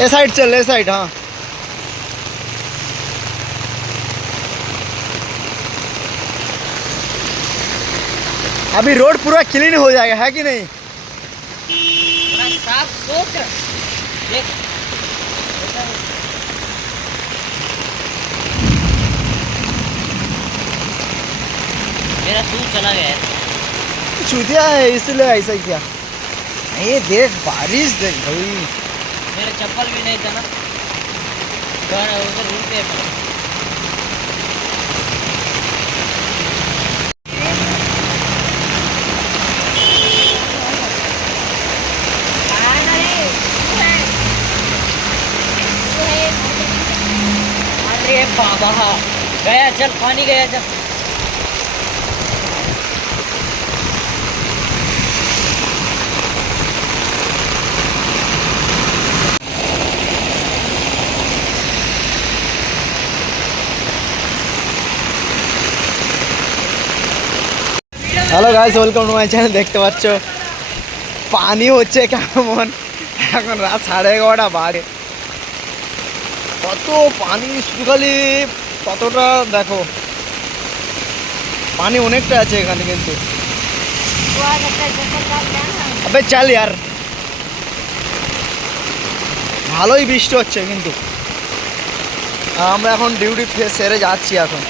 ए side चल ए side हाँ। अभी रोड पूरा क्लीन हो जाएगा है कि नहीं? मेरा चला गया है। छूतिया है इसलिए ऐसा किया। ये देख बारिश देख भाई। मेरा चप्पल भी नहीं था ना उधर। अरे बाबा गया चल पानी गया चल hello guys welcome to my channel দেখতে পাচ্ছ? পানি হচ্ছে কেমন? এখন রাত সাড়ে এগারোটা বাড়ে কত পানি শুধুখালি কতটা, দেখো। পানি অনেকটা আছে এখানে কিন্তু। আবে চাল ইয়ার। ভালোই বৃষ্টি হচ্ছে কিন্তু। আমরা এখন ডিউটি সেরে যাচ্ছি এখন।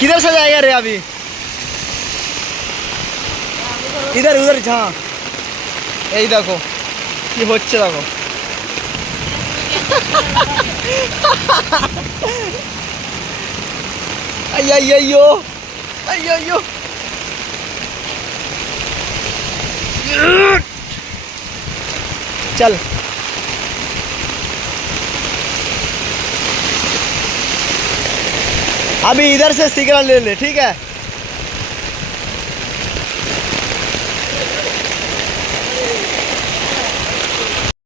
किधर से जाएगा रे अभी इधर उधर हाँ এই দেখো কি হচ্ছে দেখো अय्यो अय्यो चल अभी इधर से सिग्नल ले ले ठीक है?